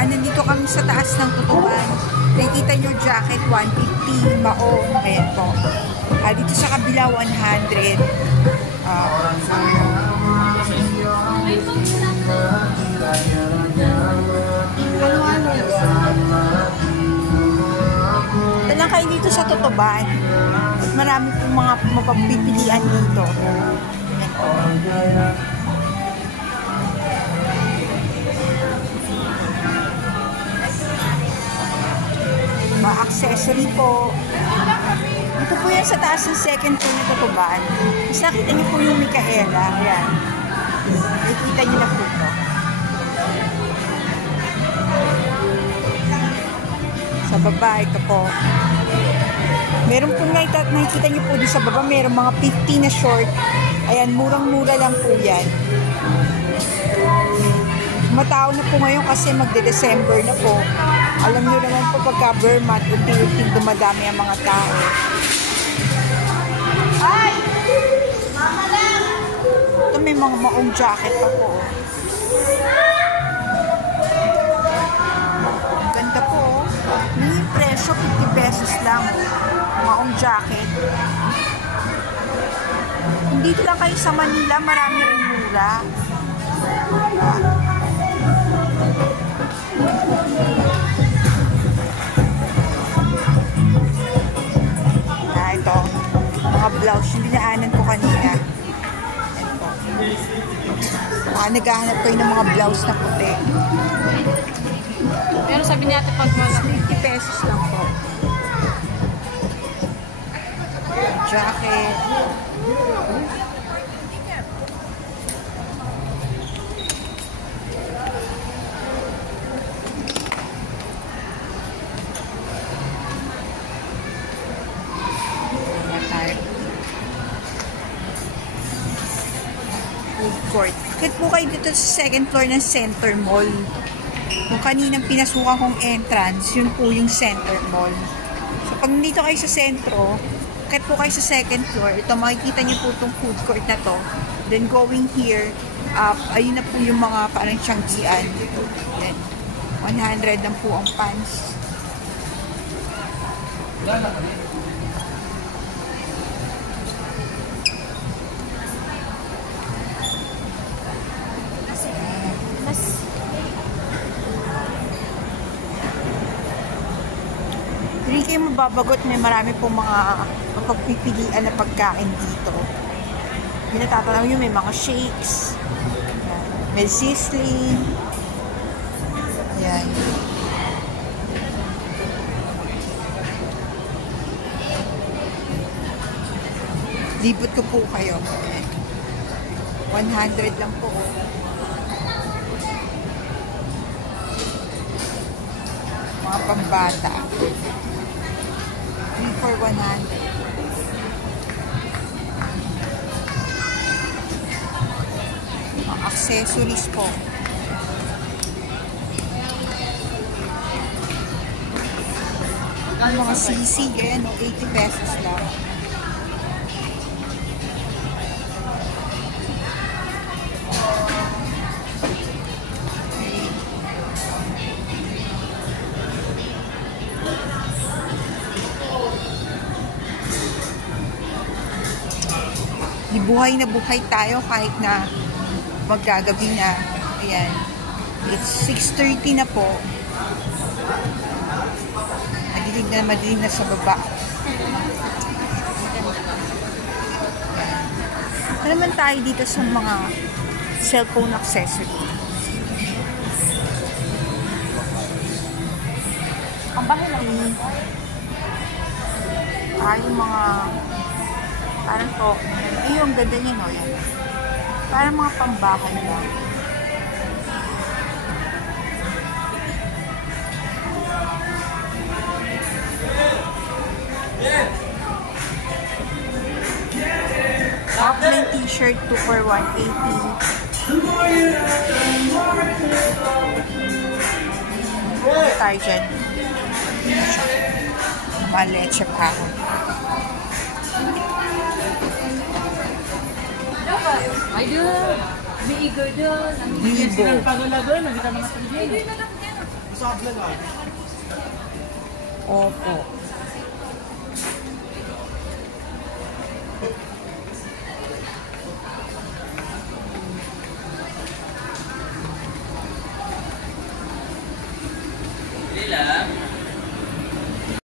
Nandito kami sa taas ng Tutuban. Nakikita nyo jacket, 150, mao. Ayan po. Dito sa kabila, 100. Talang kayo dito sa Tutuban. Marami pong mga mapagpipilian dito. Ayan po. Accessory po. Ito po yan sa taas ng second floor na Tutuban. Mas nakita niyo po yung Micaela. Ayan. Nakikita niyo na po ito. Sa baba, ito po. Meron po nakikita niyo po doon sa baba, meron mga 50 na short. Ayan, murang-mura lang po yan. Matao na po ngayon kasi magde-December na po. Alam niyo naman po pagka Vermont, unti-unting dumadami ang mga tao. Ay! Mama lang! Ito may mga maong jacket pa po. Ang ganda po. May presyo, 50 pesos lang. Maong jacket. Dito lang kayo sa Manila, marami rin mura. Ito, mga blouse yung dinaanan ko kanina. Naghahanap kayo ng mga blouse na puti. Pero sabi niya ate pag malaki, 50 pesos lang po. Jacket. Court. Kahit po kayo dito sa second floor ng Center Mall. Yung kaninang pinasukan kong entrance, yun po yung Center Mall. So, pag nandito kayo sa sentro, kahit po kayo sa second floor, ito makikita niyo po itong food court na to. Then going here, ayun na po yung mga parang tiyanggian. Then, 100 lang po ang pants. Hindi kayo mababagot, may marami pong mga mapagpipilian na pagkain dito. Yung natatanaw nyo, may mga shakes, may sizzling, ayan. Libot ko po kayo. 100 lang po. Mga pambata. 3 for 100. Mga accessories po. Ang mga sisig, 80 pesos lang. Buhay na buhay tayo kahit na magagabi na. Ayan. It's 6:30 na po. Madilim na sa baba. Ano naman tayo dito sa mga cellphone accessory. Ang bahay lang yun. Yung mga parang to. Yung ganda niya, no? Yan. Parang mga pambahay lang. Upline t-shirt 2 for 180. Tayo dyan. Maleche pa ako. Ay doon. May igo doon. Bibo. Opo. Hindi lang.